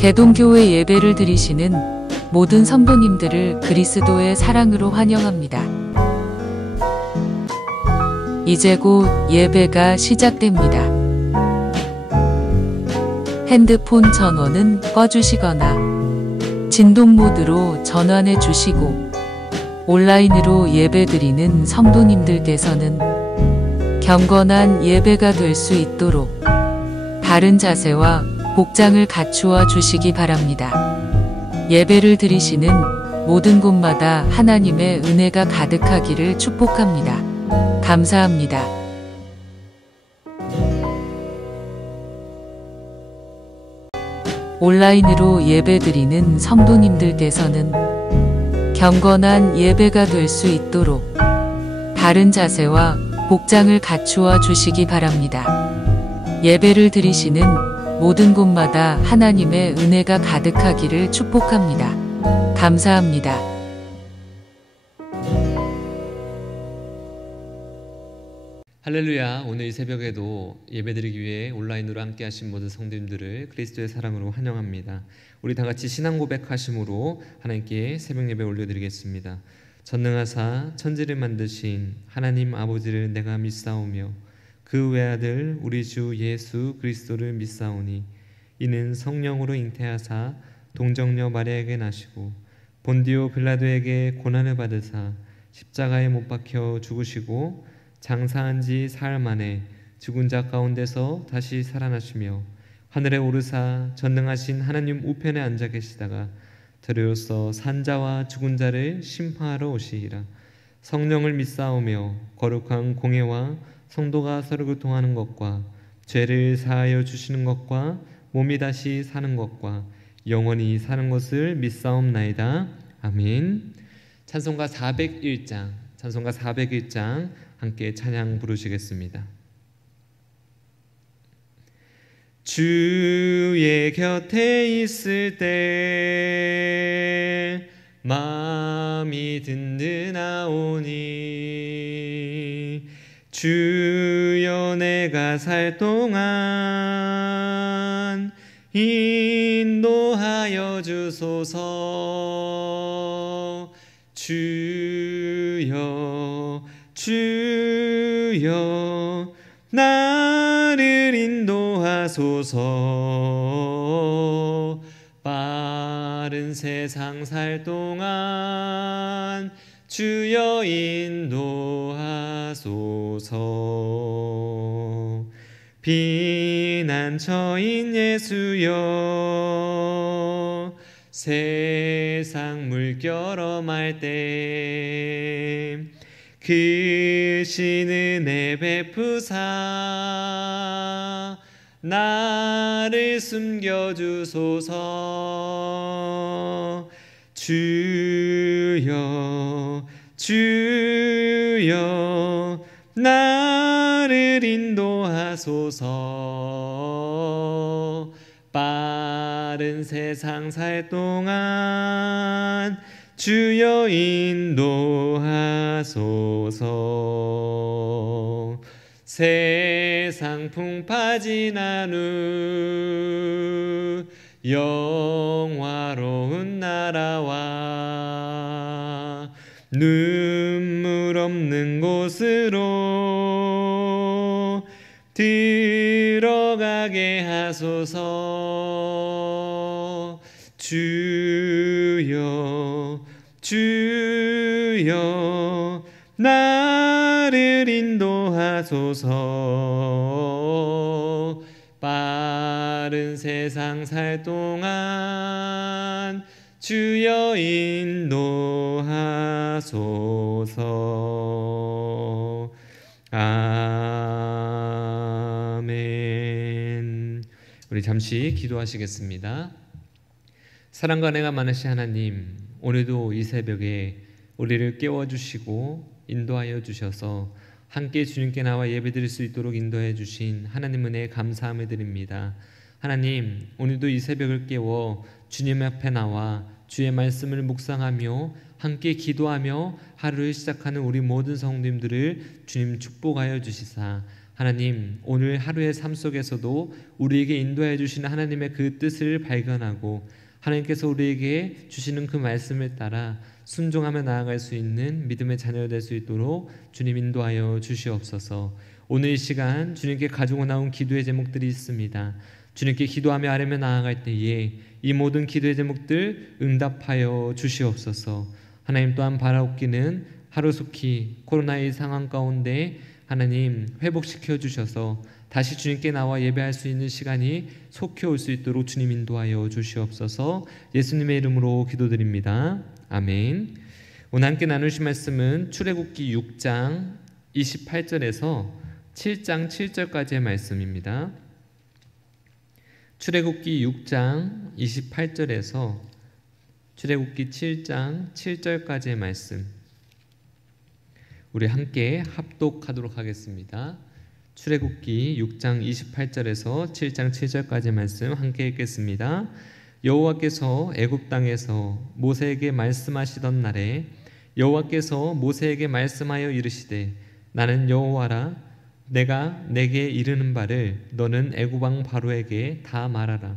개동교회 예배를 드리시는 모든 성도님들을 그리스도의 사랑으로 환영합니다. 이제 곧 예배가 시작됩니다. 핸드폰 전원은 꺼주시거나 진동 모드로 전환해 주시고, 온라인으로 예배드리는 성도님들께서는 경건한 예배가 될 수 있도록 바른 자세와 복장을 갖추어 주시기 바랍니다. 예배를 드리시는 모든 곳마다 하나님의 은혜가 가득하기를 축복합니다. 감사합니다. 온라인으로 예배드리는 성도님들께서는 경건한 예배가 될 수 있도록 바른 자세와 복장을 갖추어 주시기 바랍니다. 예배를 드리시는 모든 곳마다 하나님의 은혜가 가득하기를 축복합니다. 감사합니다. 할렐루야. 오늘 이 새벽에도 예배드리기 위해 온라인으로 함께 하신 모든 성도님들을 그리스도의 사랑으로 환영합니다. 우리 다같이 신앙 고백하심으로 하나님께 새벽 예배 올려드리겠습니다. 전능하사 천지를 만드신 하나님 아버지를 내가 믿사오며 그 외아들 우리 주 예수 그리스도를 믿사오니 이는 성령으로 잉태하사 동정녀 마리아에게 나시고 본디오 빌라도에게 고난을 받으사 십자가에 못 박혀 죽으시고 장사한 지 사흘 만에 죽은 자 가운데서 다시 살아나시며 하늘에 오르사 전능하신 하나님 우편에 앉아 계시다가 저리로서 산자와 죽은 자를 심판하러 오시리라. 성령을 믿사오며 거룩한 공예와 성도가 서로 교통하는 것과 죄를 사하여 주시는 것과 몸이 다시 사는 것과 영원히 사는 것을 믿사옵나이다. 아멘. 찬송가 401장 함께 찬양 부르시겠습니다. 주의 곁에 있을 때 마음이 든든하오니 주여 내가 살 동안 인도하여 주소서. 주여 나를 인도하소서. 빠른 세상 살 동안 주여 인도하소서. 피난처인 예수여 세상 물결 엄할 때 크신 은혜 베푸사 나를 숨겨주소서. 주여 나를 인도하소서. 빠른 세상 살 동안 주여 인도하소서. 세상 풍파 지난 후 영화로운 나라와 눈물 없는 곳으로 들어가게 하소서. 주여 나를 인도하소서. 빠른 세상 살 동안 주여 인도하소서. 아멘. 우리 잠시 기도하시겠습니다. 사랑과 은혜가 많으신 하나님, 오늘도 이 새벽에 우리를 깨워주시고 인도하여 주셔서 함께 주님께 나와 예배드릴 수 있도록 인도해 주신 하나님 은혜에 감사함을 드립니다. 하나님, 오늘도 이 새벽을 깨워 주님 앞에 나와 주의 말씀을 묵상하며 함께 기도하며 하루를 시작하는 우리 모든 성도님들을 주님 축복하여 주시사 하나님, 오늘 하루의 삶 속에서도 우리에게 인도해 주시는 하나님의 그 뜻을 발견하고 하나님께서 우리에게 주시는 그 말씀을 따라 순종하며 나아갈 수 있는 믿음의 자녀가 될 수 있도록 주님 인도하여 주시옵소서. 오늘 이 시간 주님께 가지고 나온 기도의 제목들이 있습니다. 주님께 기도하며 아뢰며 나아갈 때에 이 모든 기도의 제목들 응답하여 주시옵소서. 하나님, 또한 바라옵기는 하루속히 코로나의 상황 가운데 하나님 회복시켜 주셔서 다시 주님께 나와 예배할 수 있는 시간이 속히 올 수 있도록 주님 인도하여 주시옵소서. 예수님의 이름으로 기도드립니다. 아멘. 오늘 함께 나누실 말씀은 출애굽기 6장 28절에서 7장 7절까지의 말씀입니다. 출애굽기 6장 28절에서 출애굽기 7장 7절까지의 말씀, 우리 함께 합독하도록 하겠습니다. 출애굽기 6장 28절에서 7장 7절까지의 말씀 함께 읽겠습니다. 여호와께서 애굽 땅에서 모세에게 말씀하시던 날에 여호와께서 모세에게 말씀하여 이르시되 나는 여호와라. 내가 내게 이르는 바를 너는 애굽 왕 바로에게 다 말하라.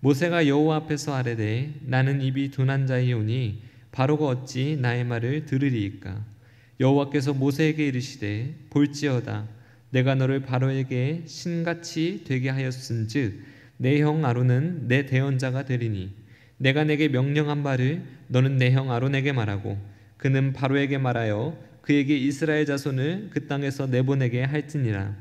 모세가 여호와 앞에서 아뢰되 나는 입이 둔한 자이오니 바로가 어찌 나의 말을 들으리이까. 여호와께서 모세에게 이르시되 볼지어다. 내가 너를 바로에게 신같이 되게 하였은즉 내 형 아론은 내 대언자가 되리니 내가 내게 명령한 바를 너는 내 형 아론에게 말하고 그는 바로에게 말하여 그에게 이스라엘 자손을 그 땅에서 내보내게 할지니라.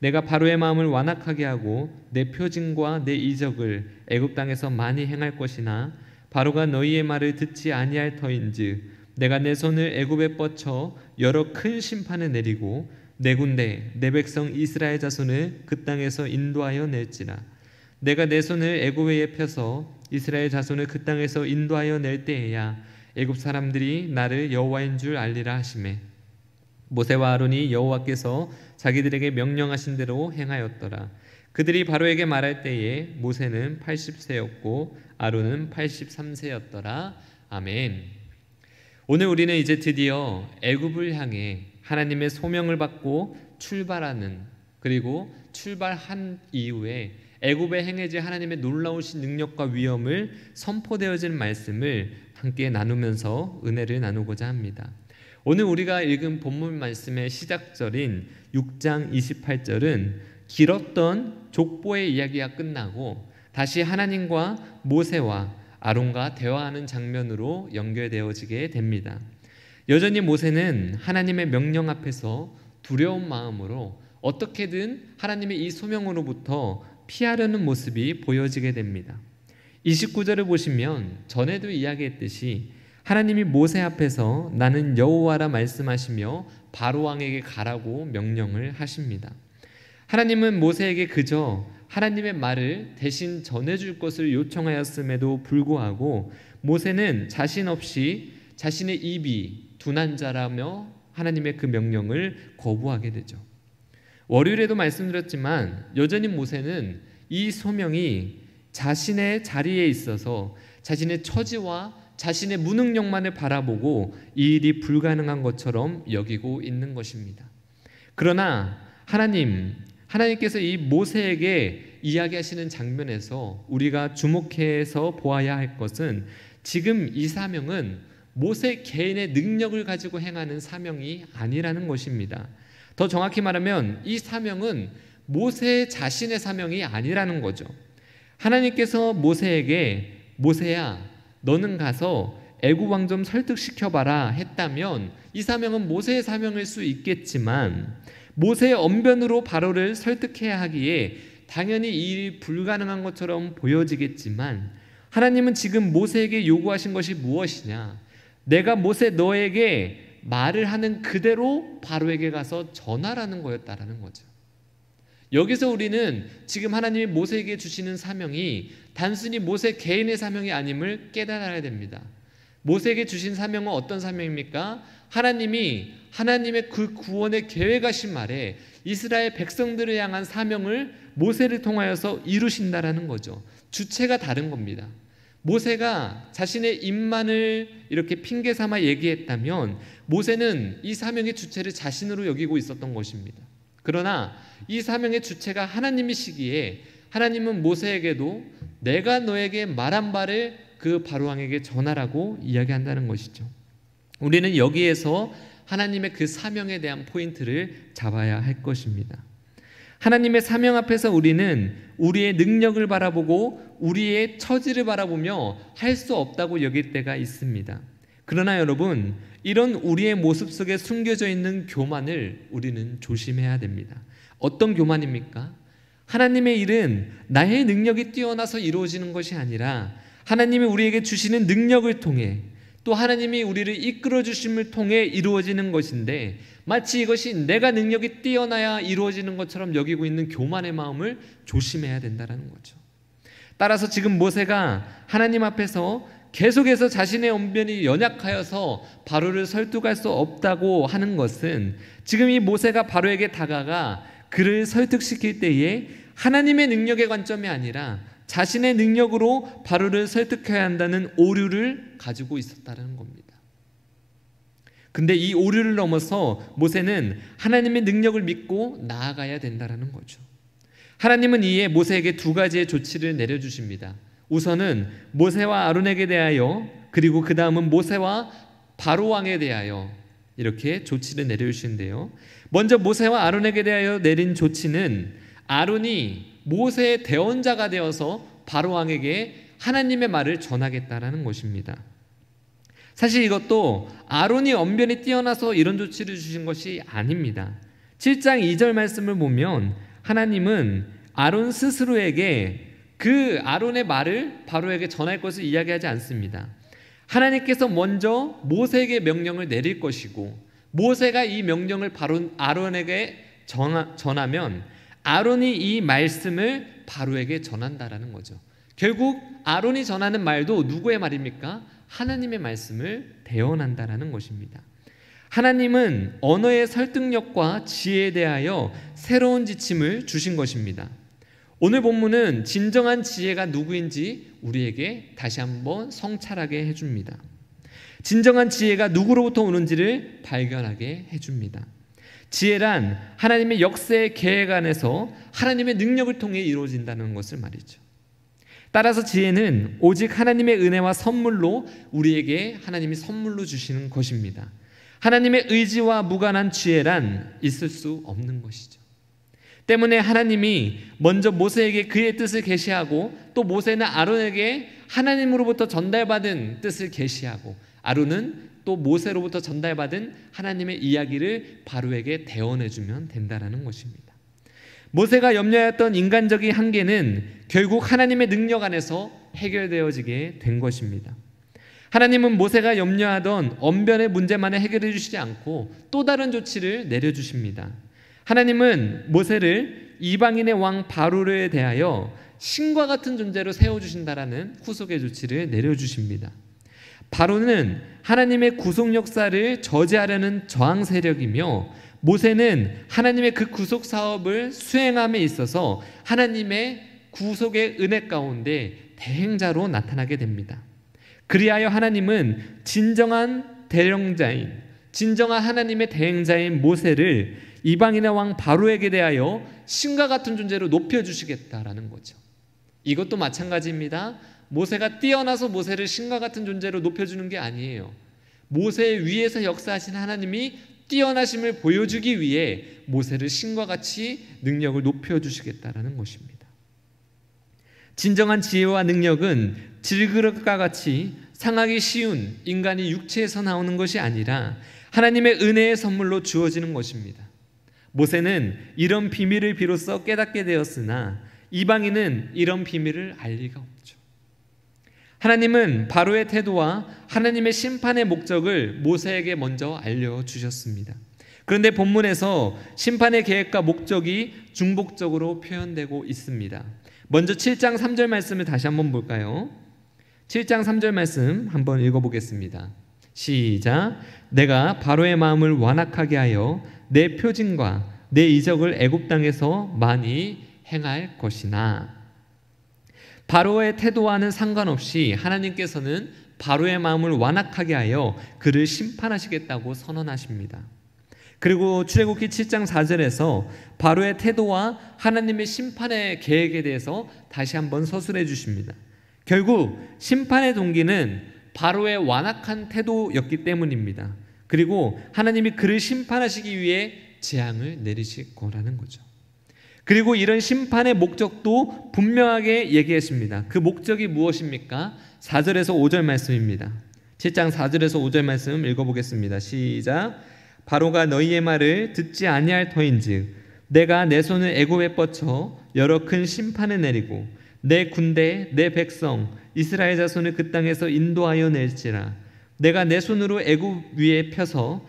내가 바로의 마음을 완악하게 하고 내 표징과 내 이적을 애굽 땅에서 많이 행할 것이나 바로가 너희의 말을 듣지 아니할 터인즉 내가 내 손을 애굽에 뻗쳐 여러 큰 심판을 내리고 내 군대 내 백성 이스라엘 자손을 그 땅에서 인도하여 낼지라. 내가 내 손을 애굽에 펴서 이스라엘 자손을 그 땅에서 인도하여 낼 때에야 애굽 사람들이 나를 여호와인 줄 알리라 하시매 모세와 아론이 여호와께서 자기들에게 명령하신 대로 행하였더라. 그들이 바로에게 말할 때에 모세는 80세였고 아론은 83세였더라. 아멘. 오늘 우리는 이제 드디어 애굽을 향해 하나님의 소명을 받고 출발하는, 그리고 출발한 이후에 애굽에 행해질 하나님의 놀라우신 능력과 위엄을 선포되어진 말씀을 함께 나누면서 은혜를 나누고자 합니다. 오늘 우리가 읽은 본문 말씀의 시작절인 6장 28절은 길었던 족보의 이야기가 끝나고 다시 하나님과 모세와 아론과 대화하는 장면으로 연결되어지게 됩니다. 여전히 모세는 하나님의 명령 앞에서 두려운 마음으로 어떻게든 하나님의 이 소명으로부터 피하려는 모습이 보여지게 됩니다. 29절을 보시면 전에도 이야기했듯이 하나님이 모세 앞에서 나는 여호와라 말씀하시며 바로 왕에게 가라고 명령을 하십니다. 하나님은 모세에게 그저 하나님의 말을 대신 전해줄 것을 요청하였음에도 불구하고 모세는 자신 없이 자신의 입이 둔한 자라며 하나님의 그 명령을 거부하게 되죠. 월요일에도 말씀드렸지만 여전히 모세는 이 소명이 자신의 자리에 있어서 자신의 처지와 자신의 무능력만을 바라보고 이 일이 불가능한 것처럼 여기고 있는 것입니다. 그러나 하나님께서 이 모세에게 이야기하시는 장면에서 우리가 주목해서 보아야 할 것은 지금 이 사명은 모세 개인의 능력을 가지고 행하는 사명이 아니라는 것입니다. 더 정확히 말하면 이 사명은 모세 자신의 사명이 아니라는 거죠. 하나님께서 모세에게 모세야 너는 가서 애굽 왕 좀 설득시켜봐라 했다면 이 사명은 모세의 사명일 수 있겠지만 모세의 언변으로 바로를 설득해야 하기에 당연히 이 일이 불가능한 것처럼 보여지겠지만 하나님은 지금 모세에게 요구하신 것이 무엇이냐? 내가 모세 너에게 말을 하는 그대로 바로에게 가서 전하라는 거였다라는 거죠. 여기서 우리는 지금 하나님이 모세에게 주시는 사명이 단순히 모세 개인의 사명이 아님을 깨달아야 됩니다. 모세에게 주신 사명은 어떤 사명입니까? 하나님이 하나님의 그 구원의 계획하신 말에 이스라엘 백성들을 향한 사명을 모세를 통하여서 이루신다라는 거죠. 주체가 다른 겁니다. 모세가 자신의 입만을 이렇게 핑계 삼아 얘기했다면 모세는 이 사명의 주체를 자신으로 여기고 있었던 것입니다. 그러나 이 사명의 주체가 하나님이시기에 하나님은 모세에게도 내가 너에게 말한 바를 그 바로왕에게 전하라고 이야기한다는 것이죠. 우리는 여기에서 하나님의 그 사명에 대한 포인트를 잡아야 할 것입니다. 하나님의 사명 앞에서 우리는 우리의 능력을 바라보고 우리의 처지를 바라보며 할 수 없다고 여길 때가 있습니다. 그러나 여러분, 이런 우리의 모습 속에 숨겨져 있는 교만을 우리는 조심해야 됩니다. 어떤 교만입니까? 하나님의 일은 나의 능력이 뛰어나서 이루어지는 것이 아니라 하나님이 우리에게 주시는 능력을 통해 또 하나님이 우리를 이끌어 주심을 통해 이루어지는 것인데, 마치 이것이 내가 능력이 뛰어나야 이루어지는 것처럼 여기고 있는 교만의 마음을 조심해야 된다는 거죠. 따라서 지금 모세가 하나님 앞에서 계속해서 자신의 언변이 연약하여서 바로를 설득할 수 없다고 하는 것은, 지금 이 모세가 바로에게 다가가 그를 설득시킬 때에 하나님의 능력의 관점이 아니라 자신의 능력으로 바로를 설득해야 한다는 오류를 가지고 있었다는 겁니다. 근데 이 오류를 넘어서 모세는 하나님의 능력을 믿고 나아가야 된다는 거죠. 하나님은 이에 모세에게 두 가지의 조치를 내려주십니다. 우선은 모세와 아론에게 대하여, 그리고 그 다음은 모세와 바로왕에 대하여 이렇게 조치를 내려주시는데요. 먼저 모세와 아론에게 대하여 내린 조치는 아론이 모세의 대언자가 되어서 바로왕에게 하나님의 말을 전하겠다라는 것입니다. 사실 이것도 아론이 언변이 뛰어나서 이런 조치를 주신 것이 아닙니다. 7장 2절 말씀을 보면 하나님은 아론 스스로에게 그 아론의 말을 바로에게 전할 것을 이야기하지 않습니다. 하나님께서 먼저 모세에게 명령을 내릴 것이고, 모세가 이 명령을 아론에게 전하면 아론이 이 말씀을 바로에게 전한다라는 거죠. 결국 아론이 전하는 말도 누구의 말입니까? 하나님의 말씀을 대언한다라는 것입니다. 하나님은 언어의 설득력과 지혜에 대하여 새로운 지침을 주신 것입니다. 오늘 본문은 진정한 지혜가 누구인지 우리에게 다시 한번 성찰하게 해줍니다. 진정한 지혜가 누구로부터 오는지를 발견하게 해줍니다. 지혜란 하나님의 역사의 계획 안에서 하나님의 능력을 통해 이루어진다는 것을 말이죠. 따라서 지혜는 오직 하나님의 은혜와 선물로 우리에게 하나님이 선물로 주시는 것입니다. 하나님의 의지와 무관한 지혜란 있을 수 없는 것이죠. 때문에 하나님이 먼저 모세에게 그의 뜻을 계시하고, 또 모세는 아론에게 하나님으로부터 전달받은 뜻을 계시하고, 아론은 또 모세로부터 전달받은 하나님의 이야기를 바로에게 대언해주면 된다는 것입니다. 모세가 염려했던 인간적인 한계는 결국 하나님의 능력 안에서 해결되어지게 된 것입니다. 하나님은 모세가 염려하던 언변의 문제만을 해결해 주시지 않고 또 다른 조치를 내려주십니다. 하나님은 모세를 이방인의 왕 바로에 대하여 신과 같은 존재로 세워주신다라는 후속의 조치를 내려주십니다. 바로는 하나님의 구속 역사를 저지하려는 저항 세력이며, 모세는 하나님의 그 구속 사업을 수행함에 있어서 하나님의 구속의 은혜 가운데 대행자로 나타나게 됩니다. 그리하여 하나님은 진정한 대령자인, 진정한 하나님의 대행자인 모세를 이방인의 왕 바로에게 대하여 신과 같은 존재로 높여주시겠다라는 거죠. 이것도 마찬가지입니다. 모세가 뛰어나서 모세를 신과 같은 존재로 높여주는 게 아니에요. 모세 위에서 역사하신 하나님이 뛰어나심을 보여주기 위해 모세를 신과 같이 능력을 높여주시겠다라는 것입니다. 진정한 지혜와 능력은 질그릇과 같이 상하기 쉬운 인간이 육체에서 나오는 것이 아니라 하나님의 은혜의 선물로 주어지는 것입니다. 모세는 이런 비밀을 비로소 깨닫게 되었으나 이방인은 이런 비밀을 알 리가 없죠. 하나님은 바로의 태도와 하나님의 심판의 목적을 모세에게 먼저 알려주셨습니다. 그런데 본문에서 심판의 계획과 목적이 중복적으로 표현되고 있습니다. 먼저 7장 3절 말씀을 다시 한번 볼까요? 7장 3절 말씀 한번 읽어보겠습니다. 시작. 내가 바로의 마음을 완악하게 하여 내 표징과 내 이적을 애굽 땅에서 많이 행할 것이나. 바로의 태도와는 상관없이 하나님께서는 바로의 마음을 완악하게 하여 그를 심판하시겠다고 선언하십니다. 그리고 출애굽기 7장 4절에서 바로의 태도와 하나님의 심판의 계획에 대해서 다시 한번 서술해 주십니다. 결국 심판의 동기는 바로의 완악한 태도였기 때문입니다. 그리고 하나님이 그를 심판하시기 위해 재앙을 내리실 거라는 거죠. 그리고 이런 심판의 목적도 분명하게 얘기했습니다. 그 목적이 무엇입니까? 4절에서 5절 말씀입니다. 7장 4절에서 5절 말씀 읽어보겠습니다. 시작. 바로가 너희의 말을 듣지 아니할 터인즉 내가 내 손을 애굽에 뻗쳐 여러 큰 심판을 내리고 내 군대 내 백성 이스라엘 자손을 그 땅에서 인도하여 낼지라. 내가 내 손으로 애굽 위에 펴서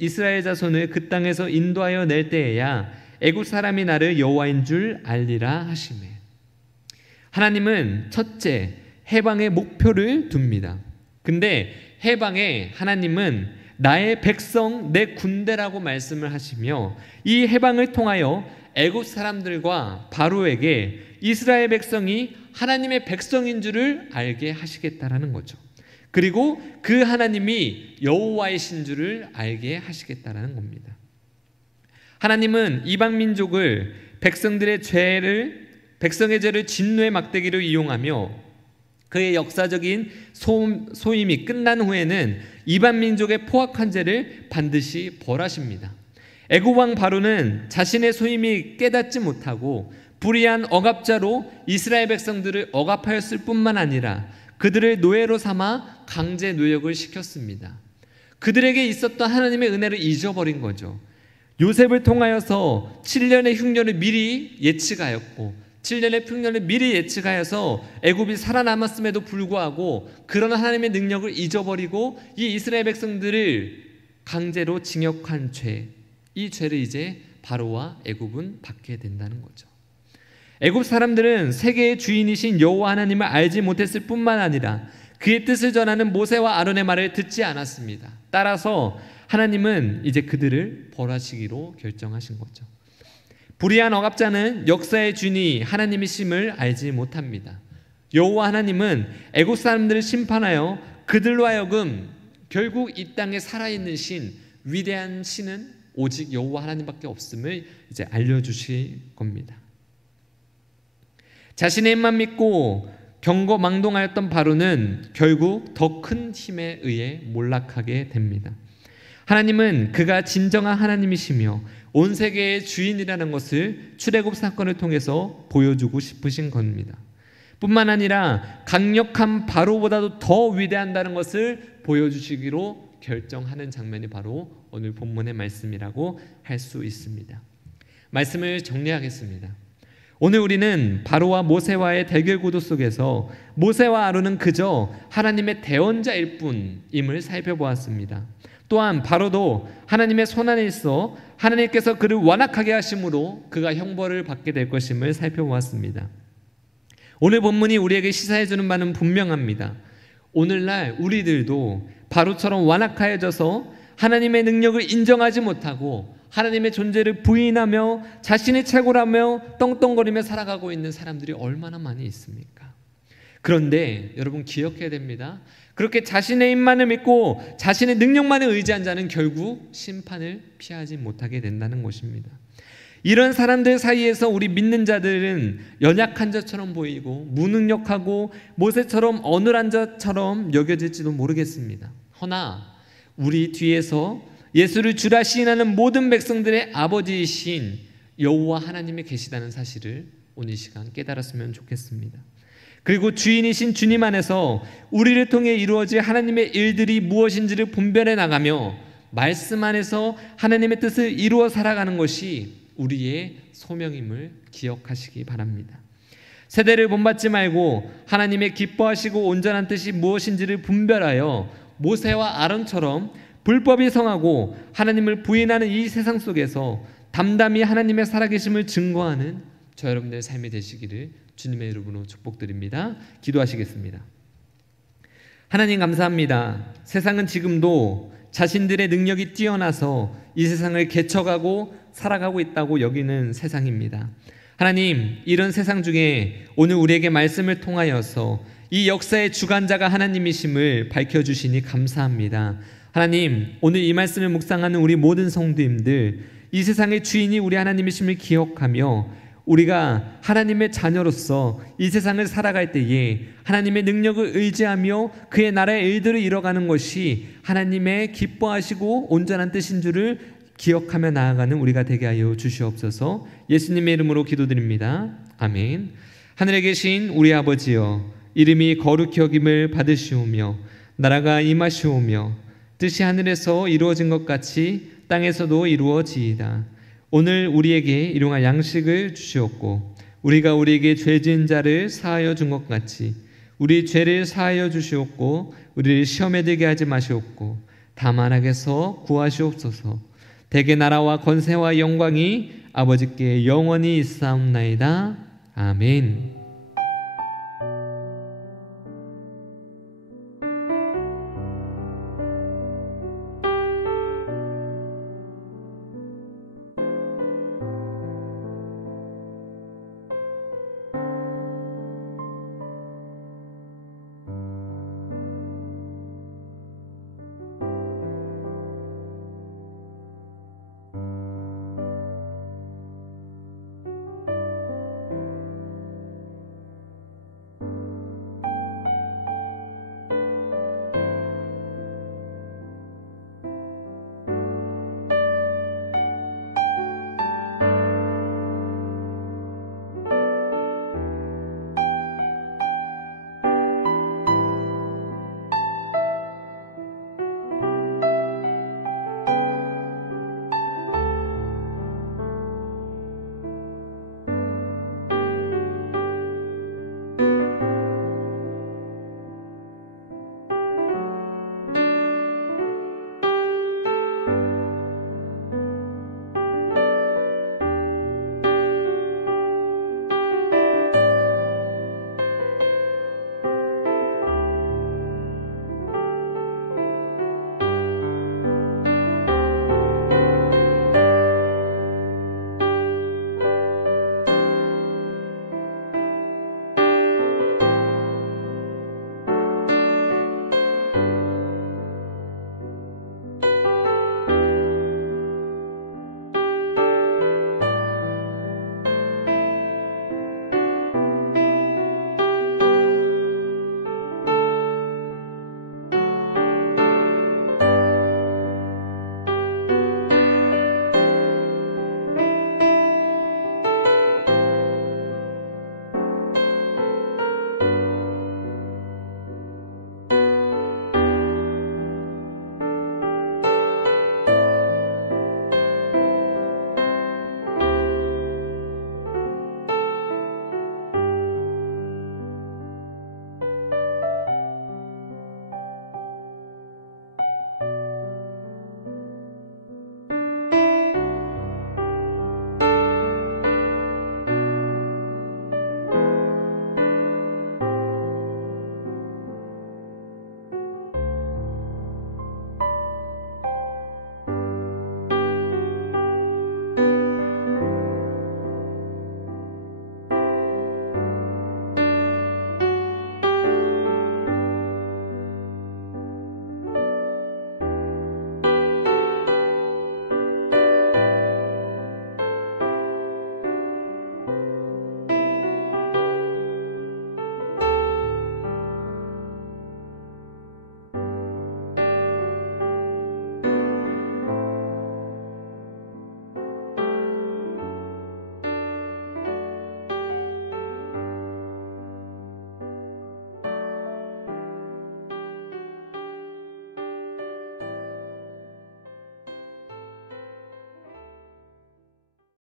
이스라엘 자손을 그 땅에서 인도하여 낼 때에야 애굽 사람이 나를 여호와인 줄 알리라 하시매. 하나님은 첫째 해방의 목표를 둡니다. 근데 해방에 하나님은 나의 백성 내 군대라고 말씀을 하시며 이 해방을 통하여 애굽 사람들과 바로에게 이스라엘 백성이 하나님의 백성인 줄을 알게 하시겠다라는 거죠. 그리고 그 하나님이 여호와이신 줄을 알게 하시겠다라는 겁니다. 하나님은 이방 민족을 백성의 죄를 진노의 막대기로 이용하며 그의 역사적인 소임이 끝난 후에는 이방 민족의 포악한 죄를 반드시 벌하십니다. 애굽 왕 바로는 자신의 소임이 깨닫지 못하고 불의한 억압자로 이스라엘 백성들을 억압하였을 뿐만 아니라 그들을 노예로 삼아 강제 노역을 시켰습니다. 그들에게 있었던 하나님의 은혜를 잊어버린 거죠. 요셉을 통하여서 7년의 흉년을 미리 예측하였고 7년의 흉년을 미리 예측하여서 애굽이 살아남았음에도 불구하고 그런 하나님의 능력을 잊어버리고 이 이스라엘 백성들을 강제로 징역한 죄, 이 죄를 이제 바로와 애굽은 받게 된다는 거죠. 애굽 사람들은 세계의 주인이신 여호와 하나님을 알지 못했을 뿐만 아니라 그의 뜻을 전하는 모세와 아론의 말을 듣지 않았습니다. 따라서 하나님은 이제 그들을 벌하시기로 결정하신 거죠. 불의한 억압자는 역사의 주인이 하나님이심을 알지 못합니다. 여호와 하나님은 애굽 사람들을 심판하여 그들로 하여금 결국 이 땅에 살아있는 신, 위대한 신은 오직 여호와 하나님밖에 없음을 이제 알려주실 겁니다. 자신의 힘만 믿고 경거망동하였던 바로는 결국 더 큰 힘에 의해 몰락하게 됩니다. 하나님은 그가 진정한 하나님이시며 온 세계의 주인이라는 것을 출애굽 사건을 통해서 보여주고 싶으신 겁니다. 뿐만 아니라 강력한 바로보다도 더 위대한다는 것을 보여주시기로 결정하는 장면이 바로 오늘 본문의 말씀이라고 할 수 있습니다. 말씀을 정리하겠습니다. 오늘 우리는 바로와 모세와의 대결 구도 속에서 모세와 아론은 그저 하나님의 대언자일 뿐임을 살펴보았습니다. 또한 바로도 하나님의 손안에 있어 하나님께서 그를 완악하게 하심으로 그가 형벌을 받게 될 것임을 살펴보았습니다. 오늘 본문이 우리에게 시사해주는 바는 분명합니다. 오늘날 우리들도 바로처럼 완악하여져서 하나님의 능력을 인정하지 못하고 하나님의 존재를 부인하며 자신의 최고라며 떵떵거리며 살아가고 있는 사람들이 얼마나 많이 있습니까? 그런데 여러분 기억해야 됩니다. 그렇게 자신의 힘만을 믿고 자신의 능력만을 의지한 자는 결국 심판을 피하지 못하게 된다는 것입니다. 이런 사람들 사이에서 우리 믿는 자들은 연약한 자처럼 보이고 무능력하고 모세처럼 어눌한 자처럼 여겨질지도 모르겠습니다. 허나 우리 뒤에서 예수를 주라 시인하는 모든 백성들의 아버지이신 여호와 하나님이 계시다는 사실을 오늘 시간 깨달았으면 좋겠습니다. 그리고 주인이신 주님 안에서 우리를 통해 이루어질 하나님의 일들이 무엇인지를 분별해 나가며 말씀 안에서 하나님의 뜻을 이루어 살아가는 것이 우리의 소명임을 기억하시기 바랍니다. 세대를 본받지 말고 하나님의 기뻐하시고 온전한 뜻이 무엇인지를 분별하여 모세와 아론처럼 불법이 성하고 하나님을 부인하는 이 세상 속에서 담담히 하나님의 살아계심을 증거하는 저 여러분들의 삶이 되시기를 주님의 이름으로 축복드립니다. 기도하시겠습니다. 하나님 감사합니다. 세상은 지금도 자신들의 능력이 뛰어나서 이 세상을 개척하고 살아가고 있다고 여기는 세상입니다. 하나님, 이런 세상 중에 오늘 우리에게 말씀을 통하여서 이 역사의 주관자가 하나님이심을 밝혀주시니 감사합니다. 하나님, 오늘 이 말씀을 묵상하는 우리 모든 성도님들, 이 세상의 주인이 우리 하나님이심을 기억하며 우리가 하나님의 자녀로서 이 세상을 살아갈 때에 하나님의 능력을 의지하며 그의 나라의 일들을 이뤄가는 것이 하나님의 기뻐하시고 온전한 뜻인 줄을 기억하며 나아가는 우리가 되게 하여 주시옵소서. 예수님의 이름으로 기도드립니다. 아멘. 하늘에 계신 우리 아버지여, 이름이 거룩히 여김을 받으시오며 나라가 임하시오며 뜻이 하늘에서 이루어진 것 같이 땅에서도 이루어지이다. 오늘 우리에게 일용할 양식을 주시옵고 우리가 우리에게 죄 지은 자를 사하여 준 것 같이 우리 죄를 사하여 주시옵고 우리를 시험에 들게 하지 마시옵고 다만 악에서 구하시옵소서. 대개 나라와 권세와 영광이 아버지께 영원히 있사옵나이다. 아멘.